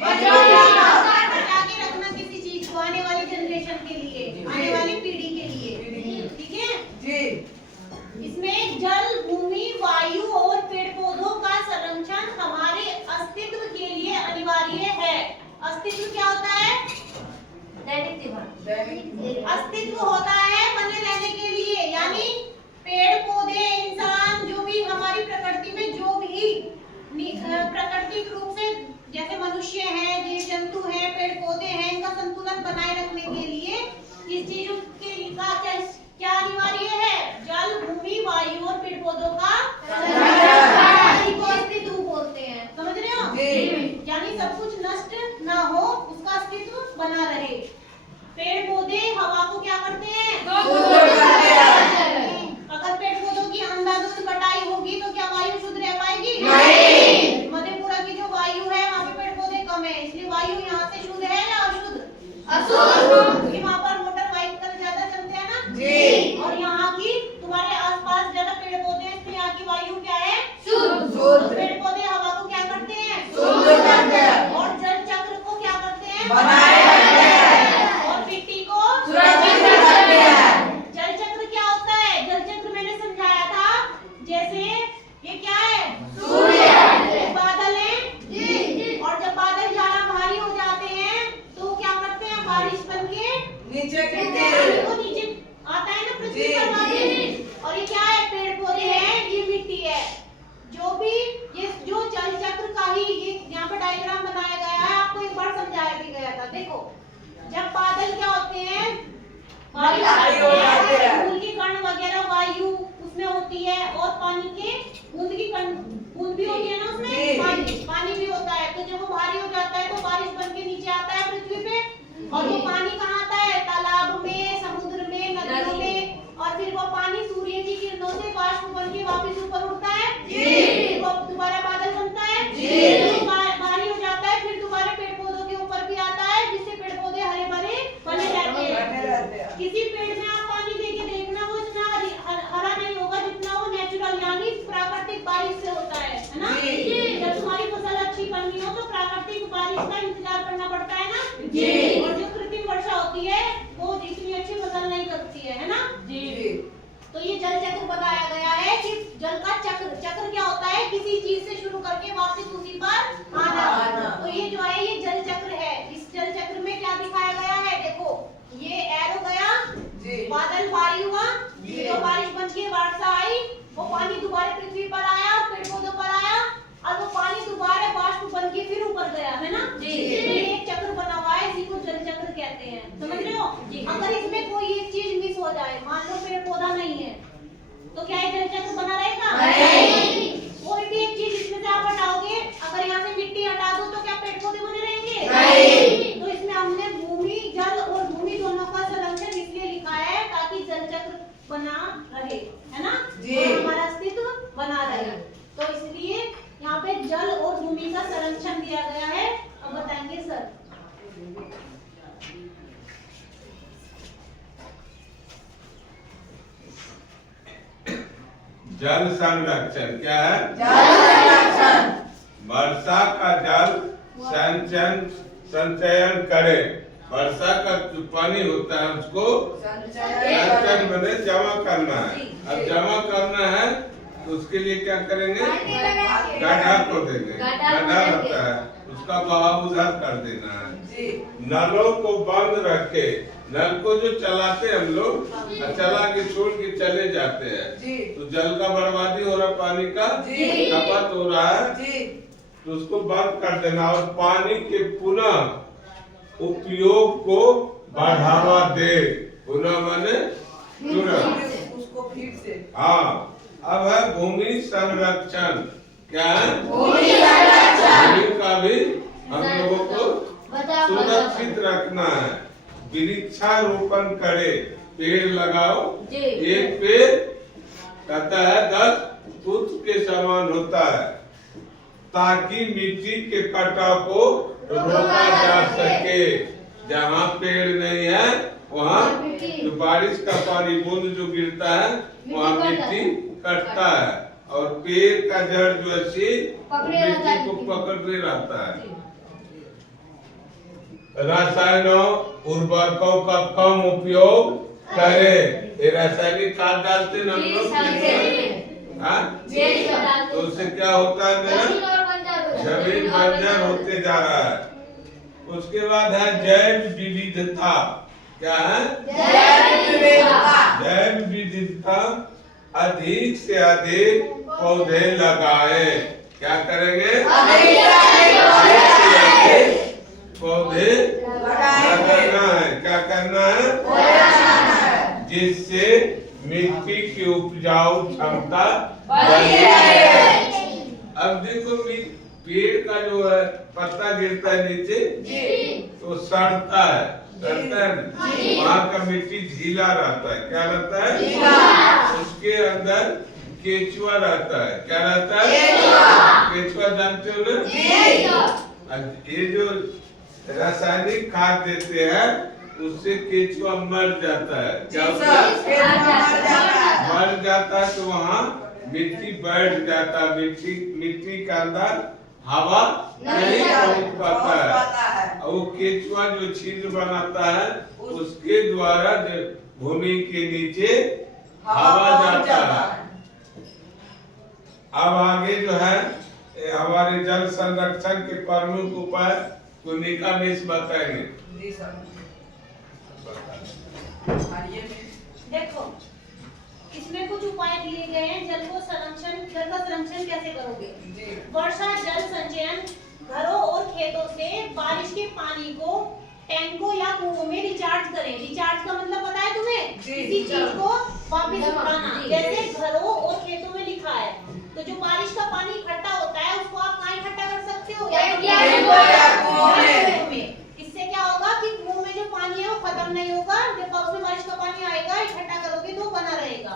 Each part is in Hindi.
बचा के रखना किसी चीज को आने वाली जनरेशन के लिए, आने वाली पीढ़ी के लिए, ठीक है जी। इसमें जल, भूमि, वायु और पेड़ पौधों का संरक्षण हमारे अस्तित्व के लिए अनिवार्य है। अस्तित्व क्या होता है? अस्तित्व होता है बने रहने के लिए, यानी पेड़ पौधे, इंसान, जो भी हमारी प्रकृति में जो भी प्राकृतिक रूप से जैसे मनुष्य हैं, जीव जंतु हैं, पेड़ पौधे हैं, इनका संतुलन बनाए रखने के लिए इस चीजों के क्या अनिवार्य है? जल, भूमि, वायु और पेड़ पौधों का अस्तित्व बोलते हैं। समझ रहे हो? यानी सब कुछ नष्ट ना हो, उसका अस्तित्व बना रहे। पेड़ पौधे हवा को क्या करते हैं? अगर पेड़ पौधों की अंधाधुंध कटाई होगी तो क्या वायु शुद्ध रह पाएगी? नहीं। मधेपुरा की जो वायु है वहाँ पे पेड़ पौधे कम है, इसलिए वायु यहाँ से शुद्ध है या अशुद्ध? अशुद्ध। क्योंकि वहाँ पर मोटर व्हीकल ज्यादा चलते हैं ना जी। और यहाँ की तुम्हारे आसपास ज्यादा पेड़ पौधे हैं, इसलिए यहाँ की वायु क्या है? शुद्ध। पेड़ पौधे हवा को क्या करते हैं? शुद्ध करते हैं। और जल चक्र को क्या करते हैं? बनाए रखते हैं। और मिट्टी को सुरक्षित रखते हैं। जल चक्र क्या होता है? जल चक्र मैंने समझाया था, जैसे ये क्या है? सूर्य, बादल है जी। और जब बादल ज्यादा भारी हो जाते हैं तो क्या करते हैं? बारिश बन के नीचे गिरते हैं, तो नीचे आता है ना पृथ्वी पर बारिश। और ये क्या है? पेड़ पौधे हैं, ये मिट्टी है। जो भी ये जो जल चक्र का ही ये यहाँ पर डायग्राम बनाया गया है, आपको एक बार समझाया भी गया था। देखो, जब बादल क्या होते हैं? बारिश हो जाती है, बूंद की कण वगैरह वायु उसमें होती है, और पानी के बूंद की कण बूंद भी होती है ना उसमें, पानी भी होता है। तो जब वो भारी हो जाता है तो बारिश बन के नीचे आता है पृथ्वी पे, और वो पानी कहाँ आता है? तालाब में, समुद्र में, नदियों में, और फिर वो पानी सूर्य की किरणों से वाष्प बन के वापस ऊपर उठता है जी। वो दोबारा बादल बनता है जी। तो भारी हो जाता है, फिर दोबारा पेड़ पौधों के ऊपर भी आता है, जिससे पेड़ पौधे हरे भरे बने रहते हैं। किसी पेड़ में आप पानी देके देखना, वो इतना हरा नहीं होगा जितना वो नेचुरल यानी प्राकृतिक बारिश से होता है ना। जब तुम्हारी फसल अच्छी बननी हो तो प्राकृतिक बारिश का इंतजार करना पड़ता है ना जी। और जो कृत्रिम वर्षा होती है वो इतनी अच्छी फसल नहीं करती है ना जी। तो ये जल चक्र बताया गया है कि जल का चक्र क्या होता है? किसी चीज से शुरू करके वापस उसी पर आना। तो ये जो है ये जल चक्र है। इस जल चक्र में क्या दिखाया गया है? देखो, ये एरो गया, बादल भारी हुआ, जो बारिश बन के वर्षा आई, वो पानी दोबारा पृथ्वी पर आया और पेड़ पौधों पर आया, और वो पानी दोबारा वाष्प बन के फिर ऊपर गया, है ना जी। एक चक्र बना हुआ है, इसी को जल चक्र कहते हैं। समझ रहे हो? अगर इसमें कोई एक चीज मिस हो जाए, मान लो पेड़ पौधा नहीं है, तो क्या ये जल चक्र बना रहेगा? नहीं। कोई भी एक चीज इसमें से आप हटाओगे, अगर यहाँ से मिट्टी हटा दो तो क्या पेड़ पौधे बने रहेंगे? नहीं। तो इसमें हमने भूमि, जल और भूमि दोनों का संरक्षण इसलिए लिखा है ताकि जल चक्र बना रहे, है ना जी। हमारा अस्तित्व बना रहे। तो इसलिए यहाँ पे जल और भूमि का संरक्षण दिया गया है। अब बताएंगे सर। जल संरक्षण क्या है? जल संरक्षण वर्षा का जल संचयन करे। वर्षा का जो पानी होता है उसको संचयन बने जमा करना है। अब जमा करना है तो उसके लिए क्या करेंगे? गड्ढा को देंगे, गड्ढा रहता है, उसका बहाव उधर कर देना है। नलों को बंद रखे, नल को जो चलाते हैं हम लोग, चला के छोड़ के चले जाते हैं, तो जल का बर्बादी हो रहा, पानी का खपत हो रहा है, तो उसको बंद कर देना और पानी के पुनः उपयोग को बढ़ावा दे। पुनः माने तुरंत, उसको फिर से। हाँ, अब है भूमि संरक्षण। क्या है? भूमि संरक्षण। भूमि का भी हम लोगों को सुरक्षित रखना है। वृक्षारोपण करे, पेड़ लगाओ। एक पेड़ कहता है 10 पुत्र के समान होता है, ताकि मिट्टी के कटाव को रोका जा सके। जहाँ पेड़ नहीं है वहाँ जो बारिश का पानी बूंद जो गिरता है वहाँ मिट्टी कटता है, और पेड़ का जड़ जो है मिट्टी को पकड़े रहता है। रसायनों उर्वरकों का कम उपयोग करें। ये रासायनिक खाद डालते हैं हम लोग, हाँ? तो उससे क्या होता है मेरा जमीन बंजर होते जा रहा है। उसके बाद है जैव विविधता। क्या है? जैव विविधता। अधिक से अधिक पौधे लगाए। क्या करेंगे? अधिक से अधिक पौधे लगाना है। क्या करना है? जिससे मिट्टी की उपजाऊ क्षमता बढ़ी रहे। अब देखो पेड़ का जो है पत्ता गिरता है नीचे तो सड़ता है, वहाँ का मिट्टी ढीला रहता है। क्या रहता है? उसके अंदर केचुआ रहता है। क्या रहता है? केचुआ जानते हो ना? ये जो रासायनिक खाद देते हैं उससे केचुआ मर जाता है। क्या होता है? मर जाता है तो वहाँ मिट्टी बैठ जाता है। मिट्टी के अंदर हवा नहीं पहुंच पाता है। और वो केचुआ जो छिद्र बनाता है उसके द्वारा जो भूमि के नीचे हवा जाता है। अब आगे जो है हमारे जल संरक्षण के प्रमुख उपाय कुनिका मिस बताएंगे। देखो इसमें कुछ उपाय दिए गए हैं। जल का संरक्षण कैसे करोगे? वर्षा जल संचयन घरों और खेतों से बारिश के पानी को टैंकों या कुओं में रिचार्ज करें। रिचार्ज का मतलब पता है तुम्हें? किसी चीज को वापस उठाना। जैसे घरों और खेतों में लिखा है तो जो बारिश का पानी इकट्ठा होता है उसको आप कहाँ इकट्ठा कर सकते हो? इससे क्या होगा कि कुओं में जो पानी है वो खत्म नहीं होगा। जब उसमें बारिश का पानी आएगा इकट्ठा करोगे तो बना रहेगा।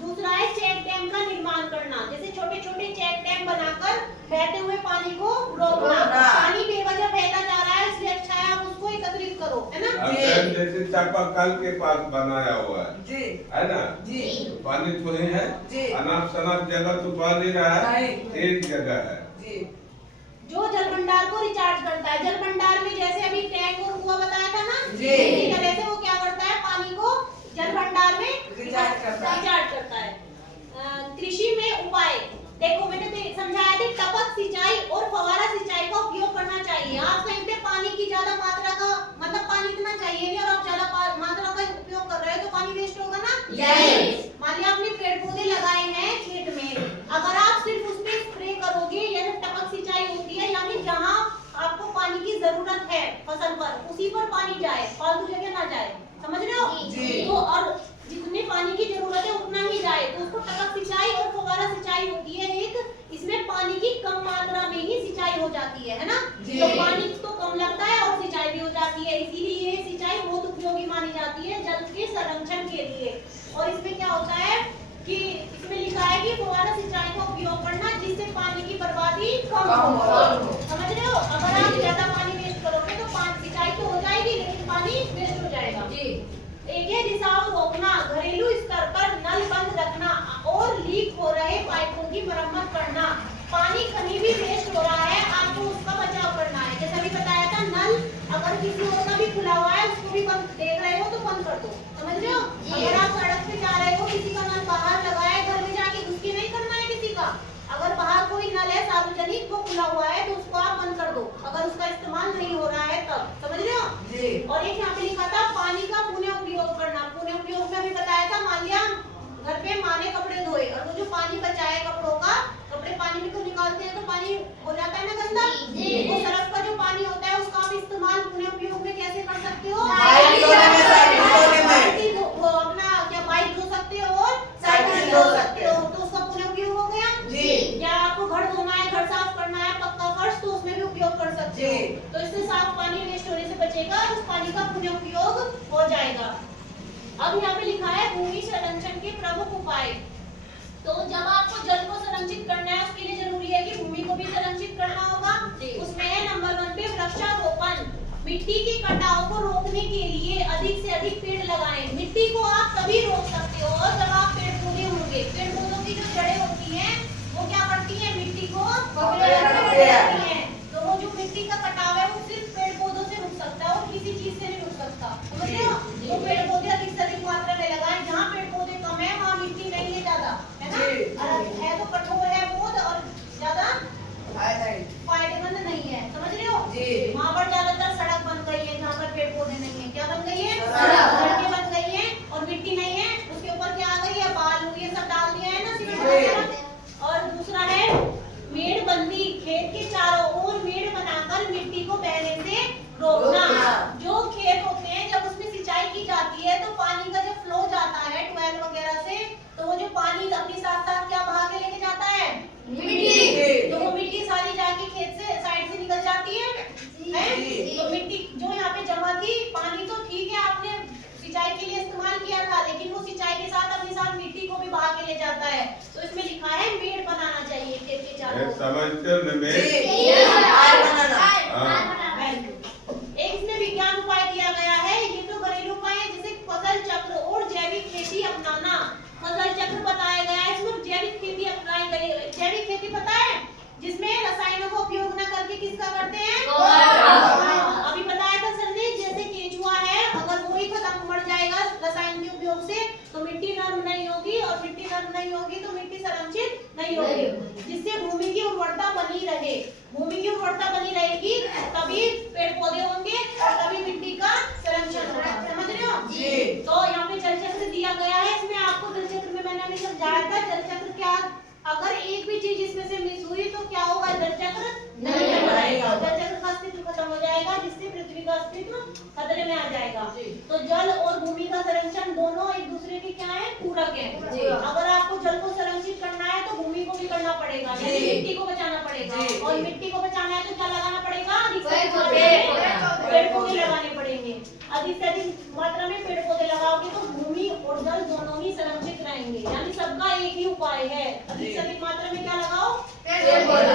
दूसरा है चेक डैम का निर्माण करना। जैसे छोटे छोटे चेक डैम बनाकर बहते हुए पानी को रोकना। पानी बेवजह बहता जा रहा है इसलिए अच्छा है आप उसको एकत्रित करो, है ना? जैसे चापाकल के पास बनाया हुआ है ना? पानी तो है, अनाप शनाप जगह तो बह नहीं रहा है, एक जगह है जो जल भंडार को रिचार्ज करता है। जल भंडार में जैसे अभी टैंक और कुआं बताया था ना, इसी तरह से वो क्या करता है? पानी को जल भंडार में रिचार्ज करता है। कृषि में उपाय देखो मैंने समझाया था। टपक सिंचाई और फव्वारा सिंचाई का उपयोग करना चाहिए। आप कहीं पे पानी की ज्यादा मात्रा का मतलब पानी इतना चाहिए नहीं और आप ज्यादा मात्रा का उपयोग कर रहे हो तो पानी वेस्ट होगा ना? मान लिया आपने पेड़ पौधे लगाए हैं खेत में, अगर आप सिर्फ उस पे स्प्रे करोगे या जो टपक सिंचाई होती है यानी जहाँ आपको पानी की जरूरत है फसल पर उसी पर पानी जाए, फालतू जगह ना जाए। समझ रहे हो? तो और जितने पानी की जरूरत है उतना ही जाए तो उसको टपक सिंचाई और फव्वारा सिंचाई होती है एक। इसमें पानी की कम मात्रा में ही सिंचाई हो जाती है ना? तो पानी तो कम लगता है और सिंचाई भी हो जाती है। इसीलिए ये सिंचाई बहुत उपयोगी मानी जाती है जल के संरक्षण के लिए। और इसमें क्या होता है कि इसमें लिखा है कि फव्वारा सिंचाई का उपयोग करना जिससे पानी की बर्बादी कम हो। समझ रहे हो? अगर आप ज्यादा पानी वेस्ट करोगे तो सिंचाई तो हो जाएगी लेकिन पानी वेस्ट हो जाएगा। एक है रिसाव रोकना, घरेलू स्तर पर नल बंद रखना और लीक हो रहे पाइपों की मरम्मत करना। पानी कहीं भी वेस्ट हो रहा है आपको उसका बचाव करना है। जैसा भी बताया था नल अगर किसी और का भी खुला हुआ है उसको भी बंद देख रहे हो तो बंद कर दो। समझ रहे हो? अगर आप सड़क पे जा रहे हो किसी का नल बाहर लगा है घर में जाके घुस के नहीं करना है किसी का। अगर बाहर कोई नल है सार्वजनिक वो खुला हुआ है तो उसको आप बंद कर दो अगर उसका इस्तेमाल नहीं हो रहा है तब। समझ रहे हो? और एक यहाँ पे लिखा था पानी का पुनः उपयोग करना। पुनः उपयोग में अभी बताया था मान लिया घर पे माँ ने कपड़े धोए और वो जो पानी बचा है कपड़ों का, कपड़े पानी में तो निकालते हैं तो पानी हो जाता है ना गंदा। वो सरफ का जो पानी होता है उसका आप इस्तेमाल पुनः उपयोग में कैसे कर सकते हो? वो अपना क्या बाइक धो सकते हो और साइकिल धो सकते हो तो उसका पुनः उपयोग हो गया। या आपको घर धोना है, घर साफ करना है, पक्का फर्श तो उसमें भी उपयोग कर सकते हो। तो इससे साफ पानी वेस्ट होने से बचेगा और उस पानी का पुनः उपयोग हो जाएगा। अब यहाँ पे लिखा है भूमि संरक्षण के प्रमुख उपाय। तो जब आपको जल को संरक्षित करना है उसके लिए जरूरी है कि भूमि को भी संरक्षित करना होगा। उसमें है नंबर 1 पे वृक्षारोपण। मिट्टी के कटाव को रोकने के लिए अधिक से अधिक पेड़ लगाएं। मिट्टी को आप तभी रोक सकते हो जब आप पेड़ पौधे होंगे। पेड़ पौधों की जो जड़ें होती हैं वो क्या करती हैं? मिट्टी को पकड़े रखती हैं। तो वो जो मिट्टी का कटाव है वो सिर्फ पेड़ पौधों से रुक सकता है। वहाँ पर ज्यादातर सड़क बन गई है जहाँ पर पेड़ पौधे नहीं है। क्या बन गई है? सड़क। सड़कें बन गई है और मिट्टी नहीं है, उसके ऊपर क्या आ गई है? बालू, ये सब डाल दिया है ना सीमेंट वगैरह। और दूसरा है मेड़बंदी, खेत के चारों ओर मेड़ बनाकर मिट्टी को बहने से रोकना। जो खेत होते हैं जब उसमें सिंचाई की जाती है तो पानी का जो फ्लो जाता है ट्यूबवेल वगैरह से, तो वो जो पानी अपने साथ साथ क्या बहा के लेके जाता है? मिट्टी। तो वो मिट्टी सारी जाके खेत से साइड से निकल जाती है, तो मिट्टी जो यहाँ पे जमा थी, पानी तो ठीक है आपने सिंचाई के लिए इस्तेमाल किया था, लेकिन वो सिंचाई के साथ अपने साथ मिट्टी को भी बहा के ले जाता है। तो इसमें लिखा है मेड़ बनाना चाहिए खेत के चारों ओर। समझते हो ना? एक इसमें विज्ञान उपाय दिया गया है। ये तो घरेलू उपाय है, जैसे फसल चक्र और जैविक खेती अपनाना। फसल चक्र बताया गया है, इसमें जैविक खेती अपनाई गई। जैविक खेती पता है, जिसमें रसायनों का उपयोग न करके किसका करते हैं? अभी बताया था सर ने, जैसे केंचुआ है, अगर वो ही खत्म मर जाएगा रसायन के उपयोग से तो मिट्टी नर्म नहीं होगी, और मिट्टी नर्म नहीं होगी तो मिट्टी संरक्षित नहीं होगी, जिससे भूमि की उर्वरता बनी रहे। भूमि की उर्वरता बनी रहेगी तभी पेड़ पौधे होंगे और तभी मिट्टी का संरक्षण होगा। समझ रहे हो? तो यहाँ पे जल चक्र दिया गया है। इसमें आपको जल चक्र में मैंने अभी समझाया था, जल चक्र क्या, अगर एक भी चीज इसमें से मिस हुई तो क्या होगा? जल चक्र नहीं रहेगा, जल चक्र का अस्तित्व खत्म हो जाएगा, जिससे पृथ्वी का अस्तित्व खतरे में आ जाएगा। तो जल और भूमि का संरक्षण दोनों एक दूसरे के क्या है? पूरक है। अगर आपको जल को संरक्षित करना है तो भूमि को भी करना पड़ेगा, यानी मिट्टी को बचाना पड़ेगा, और मिट्टी को बचाना है तो क्या लगाना पड़ेगा? पेड़ पौधे लगाने पड़ेंगे। अधिक से अधिक मात्रा में पेड़ पौधे लगाओगे तो भूमि और जल दोनों ही संरक्षित रहेंगे, यानी सबका एक ही उपाय है। अधिक से अधिक मात्रा में क्या लगाओ? पेड़ पौधे।